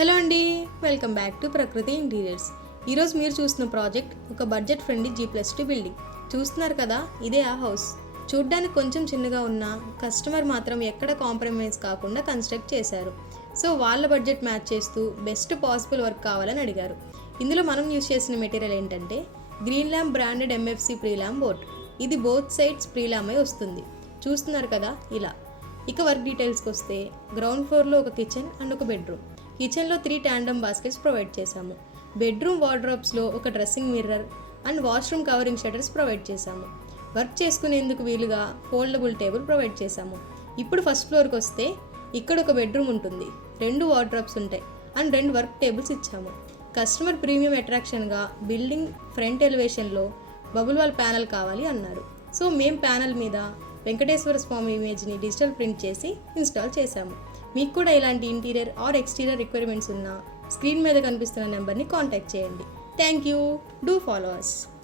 Hello అండి, welcome back to ప్రకృతి interiors. ఈరోజు మీరు చూస్తున్న ప్రాజెక్ట్ ఒక బడ్జెట్ ఫ్రెండ్లీ G+2 బిల్డింగ్. చూస్తున్నారు కదా, ఇదే ఆ హౌస్. చూడ్డానికి కొంచెం చిన్నగా ఉన్న కస్టమర్ మాత్రం ఎక్కడ కాంప్రమైజ్ కాకుండా కన్స్ట్రక్ట్ చేశారు. సో వాళ్ళ బడ్జెట్ మ్యాచ్ చేస్తూ బెస్ట్ పాసిబుల్ వర్క్ కావాలని అడిగారు. ఇందులో మనం యూస్ చేసిన మెటీరియల్ ఏంటంటే green lamp branded MFC prelam board. ఇది బోత్ సైడ్స్ ప్రీలామ్ అయి వస్తుంది. చూస్తున్నారు కదా ఇలా. ఇక వర్క్ డీటెయిల్స్కి వస్తే గ్రౌండ్ ఫ్లోర్లో ఒక కిచెన్ అండ్ ఒక బెడ్రూమ్. కిచెన్లో 3 ట్యాండమ్ బాస్కెట్స్ ప్రొవైడ్ చేశాము. బెడ్రూమ్ వార్డ్రోబ్స్లో ఒక dressing mirror and washroom covering shutters provide చేశాము. వర్క్ చేసుకునేందుకు వీలుగా ఫోల్డబుల్ టేబుల్ ప్రొవైడ్ చేశాము. ఇప్పుడు ఫస్ట్ ఫ్లోర్కి వస్తే ఇక్కడ ఒక బెడ్రూమ్ ఉంటుంది, 2 వార్డ్రోబ్స్ ఉంటాయి అండ్ 2 వర్క్ టేబుల్స్ ఇచ్చాము. కస్టమర్ ప్రీమియం అట్రాక్షన్గా బిల్డింగ్ ఫ్రంట్ ఎలివేషన్లో బబుల్ వాల్ ప్యానల్ కావాలి అన్నారు. సో మేము ప్యానల్ మీద వెంకటేశ్వర స్వామి ఇమేజ్ని డిజిటల్ ప్రింట్ చేసి ఇన్స్టాల్ చేశాము. మీకు కూడా ఇలాంటి ఇంటీరియర్ ఆర్ ఎక్స్టీరియర్ రిక్వైర్మెంట్స్ ఉన్నా స్క్రీన్ మీద కనిపిస్తున్న నెంబర్ని కాంటాక్ట్ చేయండి. Thank you. Do follow us.